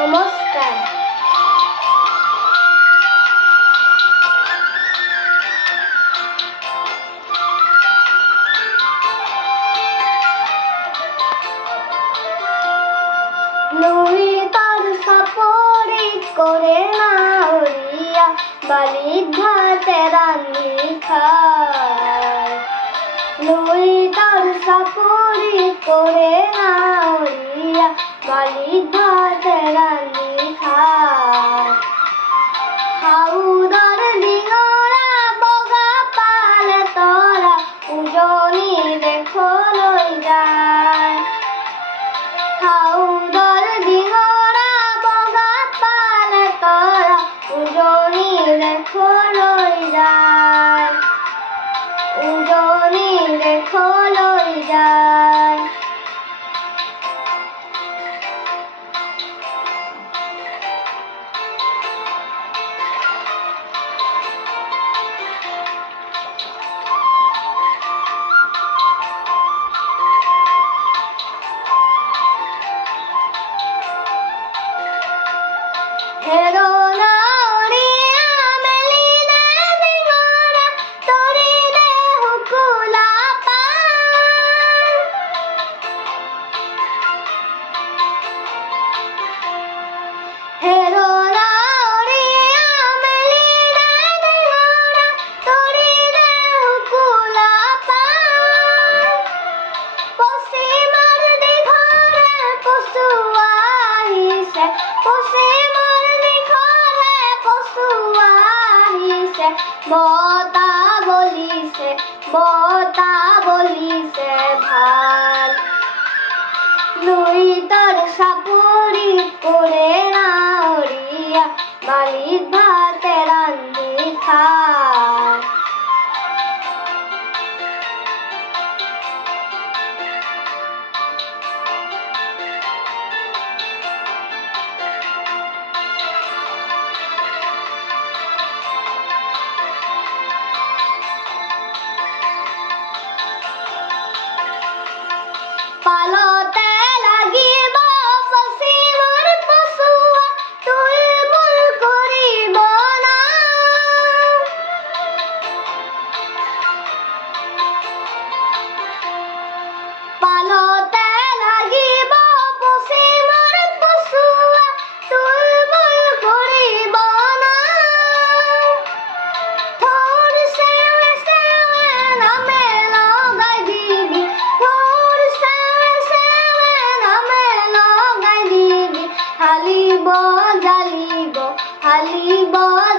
নমস্কার। নুই তার সাপরি করে না উড়িয়া বালির ভাতে রান্নি খায়। নুই তার সাপরি করে না উড়িয়া বালির ভাতে রান্নি খায়। হাউদার ডিঙরা বগা পালে তোরা উজনি দেখো লই যায়। হাউদার ডিঙরা বগা পালে তোরা উজনি দেখো লই যায়। উজনি দেখো লই যায়। হেরো না উড়িয়া মেলিনে ডিঙরা তরিলে হুকুলা পায়। হেরো না উড়িয়া মেলিনে ডিঙরা তরিলে হুকুলা পায়। পশ্চিমার দিঘরে পশু আহিছে, পশ্চিমার দিঘরে পশু আহিছে। বতা বলিছে, বতা বলিছে ভাল। নুই তার সাপুরি করে না উড়িয়া বালির ভাতে রান্ধি খায়। পালতে লাগিব পশ্চিমৰ পছুৱা তুলবুল কৰিব না। পালতে লাগিব পশ্চিমৰ পছুৱা তুলবুল কৰিব না। থোৰ চেৱে চেৱে নামে লগাই দিবি, থোৰ চেৱে চেৱে নামে লগাই দিবি। হালিব জালিব, হালিব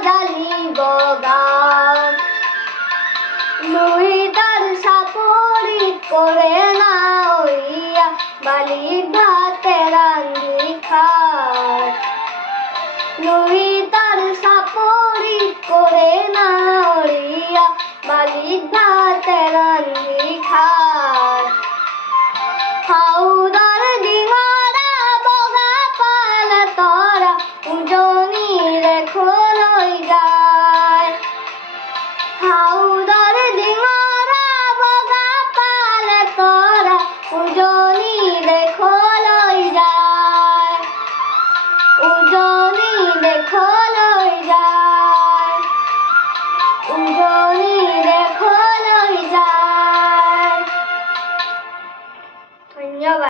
জালিব গান। নুই তার সাপরি করে না উড়িয়া বালির ভাতে রান্ধি খায়। নুই তার সাপরি করে না উড়িয়া বালির ভাতে রান্ধি খায়। হাউদার